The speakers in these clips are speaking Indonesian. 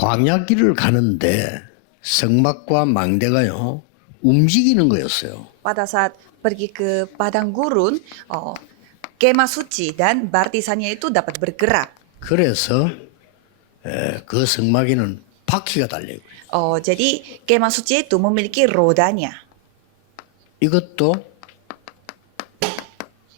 광야길을 가는데 성막과 망대가요 움직이는 거였어요. Pada saat pergi ke padang gurun, kemah suci dan baptisannya itu dapat bergerak. 그래서 그 성막에는 바퀴가 달려 있고요. Jadi kemah suci itu memiliki rodanya. 이것도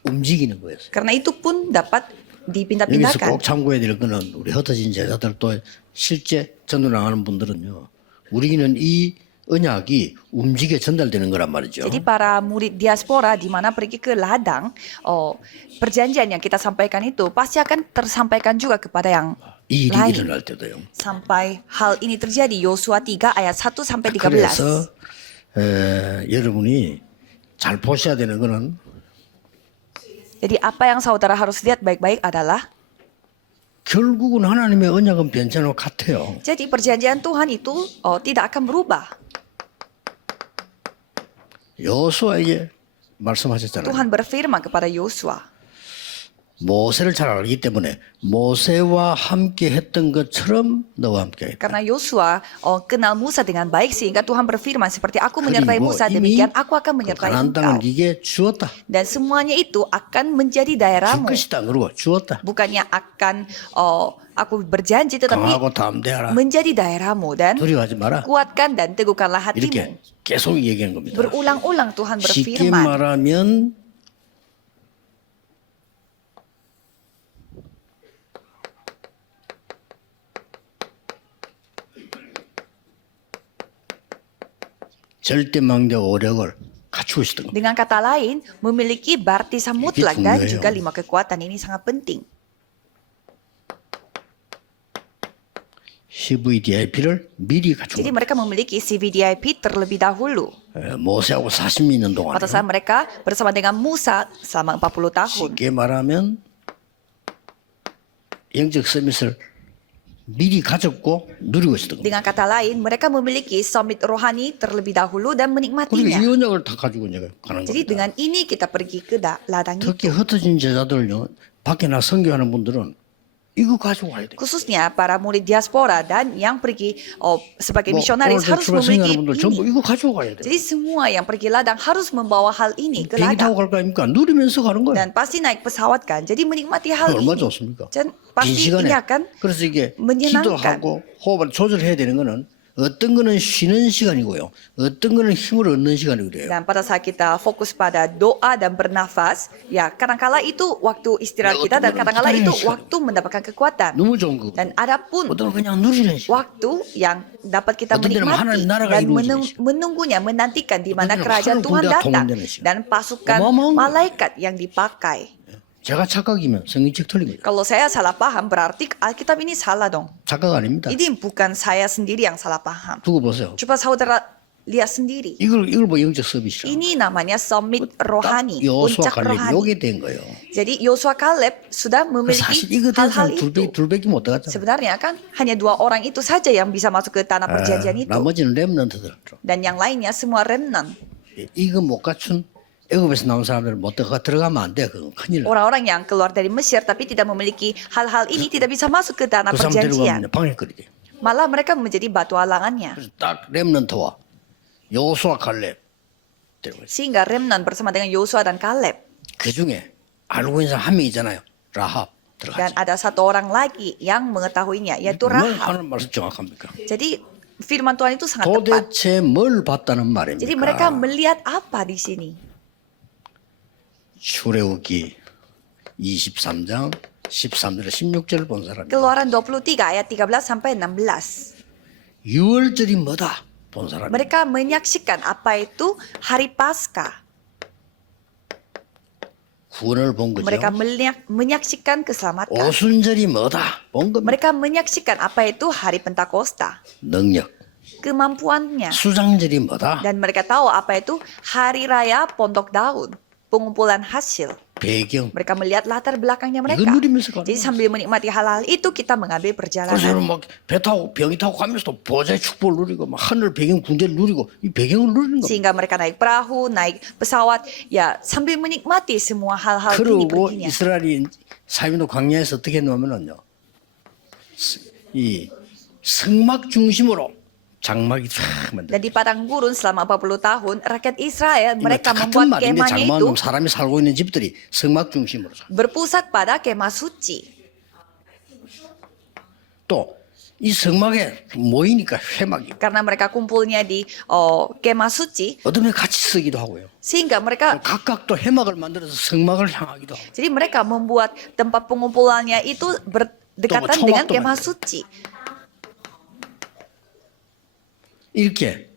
움직이는 거였어요. Karena itu pun dapat 여기서 dipindah-pindahkan. 꼭 참고해야 될 거는 우리 흩어진 제자들 또 실제 전도 나가는 분들은요. 우리는 이 언약이 움직여 전달되는 거란 말이죠. Jadi para murid diaspora di mana pergi ke ladang, perjanjian yang kita sampaikan itu pasti akan tersampaikan juga kepada yang 이 일이 lain. 일어날 때도요. Sampai hal ini terjadi, Yosua 3 ayat 1 sampai 13. 그래서 여러분이 잘 보셔야 되는 거는 Jadi apa yang saudara harus lihat baik-baik adalah 결국은 하나님의 언약은 변천과 같아요. jadi perjanjian Tuhan itu tidak akan berubah. 여호수아에게 말씀하셨잖아요. Tuhan berfirman kepada Yosua. 모세를 잘 알기 때문에 모세와 함께 했던 것처럼 너와 함께 하겠다. Karena Yosua kenal Musa dengan baik sehingga Tuhan berfirman seperti aku menyertai 그리고 Musa 이미 demikian aku akan 그 menyertai 가나안 땅은 engkau. 네게 주었다. Dan semuanya itu akan menjadi 줄 daerahmu. 것이다. 그러고 주었다. Bukannya akan aku berjanji tetapi 강하고 담대하라. menjadi daerahmu dan 두려워하지 마라. kuatkan dan teguhkanlah 이렇게 hatimu. 계속 얘기한 겁니다. Berulang-ulang Tuhan 쉽게 berfirman. 말하면 절대 망대 오력을 갖추고 있었던 겁니다. Dengan kata lain, memiliki baptisan mutlak Itu dan 중요해요. juga 5 kekuatan ini sangat penting. CVDIP를 미리 갖춘 Jadi 겁니다. mereka memiliki CVDIP terlebih dahulu. 모세하고 40년 동안 Pada saat mereka bersama dengan Musa selama 40 tahun. 쉽게 말하면 영적 서밋을 미리 가졌고 누리고 있었던 겁니다. Dengan kata lain, mereka memiliki summit rohani terlebih dahulu dan 그러니까 이 menikmatinya. 언약을 다 가지고 이제 가는 Jadi 겁니다. dengan ini kita pergi ke ladang itu. 특히 흩어진 제자들요 밖에 나 선교하는 분들은 이거 가지고 와야 돼요. Khususnya para murid diaspora dan yang pergi sebagai 뭐 misionaris 오늘 harus 출발 memiliki 선교하는 분들 전부 ini. 이거 가지고 가야 돼요. Jadi semua yang pergi ladang harus membawa hal ini ke 비행기 타고 ladang. 갈 거 아닙니까? 누리면서 가는 거예요. Dan pasti naik pesawat kan. Jadi menikmati hal 얼마나 ini. 좋습니까? Dan 긴 pasti 시간에 ini akan 그래서 이게 menyenangkan. 기도하고 호흡을 조절해야 되는 거는 어떤 거는 쉬는 시간이고요. 어떤 거는 힘을 얻는 시간이고 그래요. Dan pada saat kita fokus pada doa dan bernafas, ya kadangkala itu waktu istirahat Ya, kita dan 어떤 kadangkala 거는 itu 기다리는 waktu mendapatkan kekuatan. 너무 좋은 거고. Dan ada pun 어떤 건 그냥 누리는 시간. waktu yang dapat kita 어떤 때는 menikmati 하나님 나라가 dan 이루어지는 시간. menunggunya, menantikan di mana 때는 kerajaan 하늘 Tuhan 군대가 datang 동원되는 시간. dan pasukan 어마어마한 거예요. malaikat yang dipakai. 제가 착각이면 성경책 틀린 거예요. Kalau saya salah paham berarti Alkitab ini salah dong. 착각 아닙니다. Ini bukan saya sendiri yang salah paham. 두고 보세요. Coba saudara lihat sendiri. 이걸 뭐 영적 서비스라. Ini namanya summit rohani, 여호수아 puncak 갈렙 rohani. 요게 된 거예요. Jadi Yosua Kaleb sudah memiliki 사실 이거 된 hal-hal 사람 itu. 둘밖에 못 들어갔잖아요. Sebenarnya kan hanya 2 orang itu saja yang bisa masuk ke tanah perjanjian itu. 나머지는 렘넌트들. Dan yang lainnya semua remnant. 이거 못 갖춘 애굽에서 나온 사람들 못 들어가면 안 돼. 그건 큰일 나. Orang-orang yang keluar dari Mesir tapi tidak memiliki hal-hal ini tidak bisa masuk ke tanah 그 사람 perjanjian. 데려가면 방해거리 돼. Malah mereka menjadi batu halangannya. 그래서 딱 렘넌트와 여호수아 갈렙 데려가요. Sehingga remnant bersama dengan Yosua dan Kaleb. 그 중에 알고 있는 사람 한 명 있잖아요. 라합 들어가지. Dan ada satu orang lagi yang mengetahuinya yaitu 뭘 Rahab. 하는 말씀 정확합니까? Jadi firman Tuhan itu sangat tepat. 도대체 뭘 봤다는 말입니까? Jadi mereka melihat apa di sini? 출애굽기 23장 13절 16절을 본 사람이 Keluaran 23 ayat 13 sampai 16. 유월절이 뭐다 본 사람이 Mereka menyaksikan apa itu hari Paskah. 구원을 본 거죠. Mereka menyaksikan keselamatan. 오순절이 뭐다 본 겁니다. Mereka menyaksikan apa itu hari Pentakosta. 능력. Kemampuannya. 수장절이 뭐다 Dan mereka tahu apa itu hari raya pondok daun. Pengumpulan hasil. 배경. Mereka melihat latar belakangnya mereka. 이거 누리면서 가는 Jadi 거예요. sambil menikmati hal-hal itu kita mengambil 그래서 perjalanan. 여러분 막배 타고 비행기 타고 가면서도 보좌의 축복을 누리고 막 하늘 배경 군대를 누리고 이 배경을 누리는 겁니다. Sehingga mereka naik perahu, naik pesawat, ya sambil menikmati semua hal-hal ini 그리고 perginya. 이스라엘이 사이노 광야에서 어떻게 했냐면요. 이 성막 중심으로 장막이 다 만들어. Dan di padang gurun selama 40 tahun, rakyat Israel mereka 같은 membuat 말인데 kemahnya itu 장막은 사람이 살고 있는 집들이 성막 중심으로 살. berpusat pada kemah suci. 또 이 성막에 모이니까 회막이 Karena mereka kumpulnya di kemah suci, 어둠에 같이 쓰기도 하고요. sehingga mereka 각각 또 회막을 만들어서 성막을 향하기도 하고. jadi mereka membuat tempat pengumpulannya itu berdekatan dengan kemah suci. 이렇게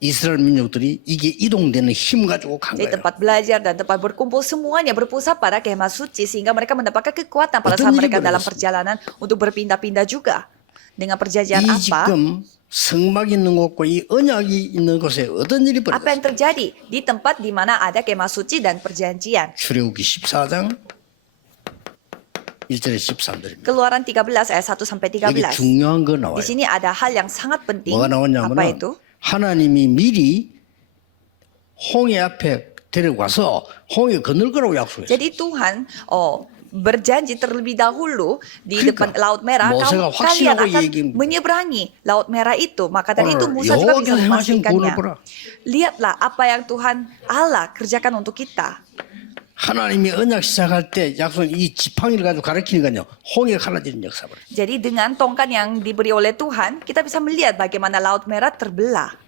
이스라엘 민족들이 이게 이동되는 힘 가지고 간 Jadi 거예요. tempat belajar dan tempat berkumpul semuanya berpusat pada kemah suci sehingga mereka mendapatkan kekuatan pada 어떤 saat 일이 mereka dalam 벌어졌습니까? perjalanan untuk berpindah-pindah juga. Dengan perjanjian 이 apa? 지금 성막 있는 곳과 이 언약이 있는 곳에 어떤 일이 Apa 벌어졌어요? yang terjadi di tempat di mana ada kemah suci dan perjanjian? 출애굽기 14장 1절에 13절입니다. Keluaran 13 ayat 1 sampai 여기 13. 중요한 거 Di 나와요. sini ada hal yang sangat penting. 뭐가 Apa 나오냐면은 itu? 하나님이 미리 홍해 앞에 데려가서 홍해 건널 거라고 약속했어요. Jadi Tuhan berjanji terlebih dahulu di 그러니까 depan Laut Merah 모세가 kalian 확신하고 akan 얘기한 거예요. menyeberangi Laut Merah itu. Maka dari itu 오늘 Musa juga bisa 여호와께서 행하신 memastikannya. 구원을 보라. Lihatlah apa yang Tuhan Allah kerjakan untuk kita. 하나님이 언약 시작할 때 약속 이 지팡이를 가지고 가르치니까요. 홍해가 갈라지는 역사를. Jadi dengan tongkat yang diberi oleh Tuhan, kita bisa melihat bagaimana Laut Merah terbelah.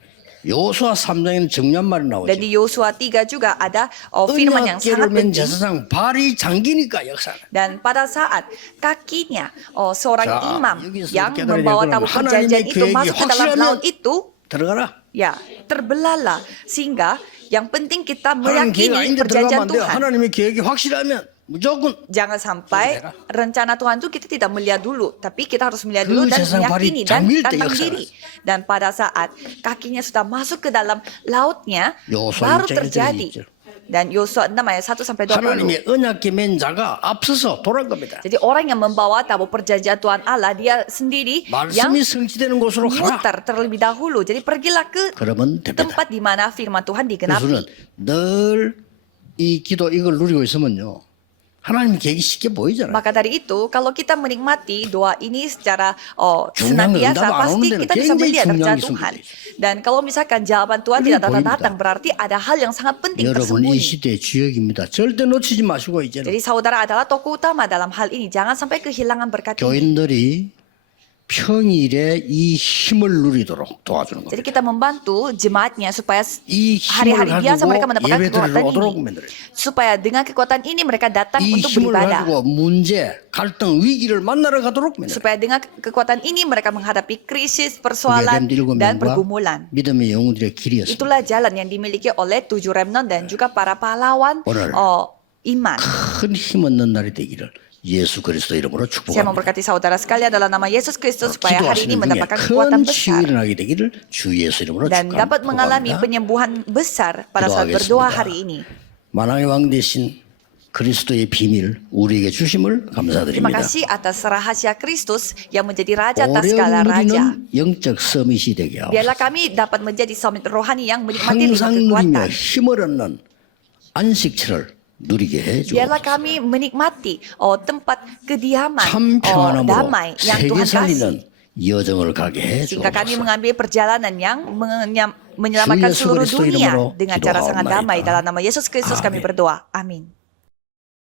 여호수아 3장에는 정리한 말이 나오죠. Dan di Yosua 3 juga ada firman yang sangat 언약궤를 맨 penting. 제사장 발이 잠기니까 역사를. Dan pada saat kakinya seorang 자, imam 여기서 yang 깨달아야 membawa 되는 tabut 건 perjanjian 하나님의 itu 계획이 masuk ke dalam 확실하면 laut itu, 들어가라. ya terbelahlah. Sehingga yang penting kita 하나님 계획 meyakini 아닌데 들어가면 perjanjian 안 돼요. Tuhan. 하나님의 계획이 확실하면 무조건 Jangan sampai Saudara. rencana Tuhan itu kita tidak melihat dulu, tapi kita harus melihat 그 dulu dan 세상 meyakini 발이 dan 잠길 때 tantang 역사가 diri. Dan pada saat kakinya sudah masuk ke dalam lautnya, 여호수아 baru 6장 1절에 terjadi. 있죠. Dan Yosua 6 ayat 1 sampai 20. 하나님의 언약궤 맨 자가 앞서서 돌아간 겁니다. Jadi orang yang membawa tabut perjanjian Tuhan Allah, dia sendiri yang 말씀이 성취되는 곳으로 가라. muter terlebih dahulu. Jadi pergilah ke 그러면 됩니다. tempat di mana firman Tuhan 그래서는 digenapi. 늘 이 기도 이걸 누리고 있으면요. 하나님 계획이 쉽게 보이잖아요. Maka dari itu, kalau kita menikmati doa ini secara 중요한 건 senantiasa, 응답 안 pasti 오는 데는 kita bisa 굉장히 melihat 중요한 rencana 게 Tuhan. 숨겨져 Dan kalau misalkan jawaban Tuhan 그게 tidak 보입니다. datang-datang, berarti ada hal yang sangat penting 여러분 이 tersembunyi. 시대의 주역입니다. 절대 놓치지 마시고 이제는 Jadi saudara adalah tokoh utama dalam hal ini. Jangan sampai kehilangan berkat ini. 교인들이 평일에 이 힘을 누리도록 도와주는 Jadi 겁니다. kita membantu jemaatnya supaya 이 힘을 hari-hari biasa mereka 가지고 mendapatkan 예배드리러 kekuatan 오도록 ini. 만들어요. Supaya dengan kekuatan ini mereka datang 이 untuk 힘을 beribadah. 가지고 문제, 갈등, 위기를 만나러 가도록 만들어요. Supaya dengan kekuatan ini mereka menghadapi krisis, persoalan, 그게 렘드 dan 7명과 pergumulan. 믿음의 영웅들의 길이었습니다. Itulah jalan yang dimiliki oleh 7 remnant dan juga para pahlawan 오늘 iman. 큰 힘 얻는 날이 되기를 예수 그리스도 이름으로 Saya 축복합니다. memberkati saudara sekalian dalam nama Yesus Kristus supaya hari ini 기도하시는 중에 mendapatkan kekuatan 큰 치유 besar 일어나게 되기를 주 예수 이름으로 dan dapat mengalami 축복합니다. penyembuhan besar pada saat 기도하겠습니다. berdoa hari ini. 만왕의 왕 되신 그리스도의 비밀 우리에게 주심을 Terima 감사드립니다. kasih atas rahasia Kristus yang menjadi raja atas segala 오래 raja. 누리는 영적 서밋이 되게 하옵소서. Biarlah kami dapat menjadi summit rohani yang menikmati lima 항상 누리며 kekuatan. 힘을 얻는 안식처를 누리게 Biarlah 해주옵소서. kami menikmati tempat kediaman 참 평안함으로 damai yang 세계 Tuhan kasih. 살리는 여정을 가게 Sehingga kami 해주옵소서. mengambil perjalanan yang menyelamatkan 주 예수 seluruh 그리스도 dunia 이름으로 dengan cara sangat 기도하옵나이다. damai. Dalam nama Yesus Kristus kami berdoa. Amin.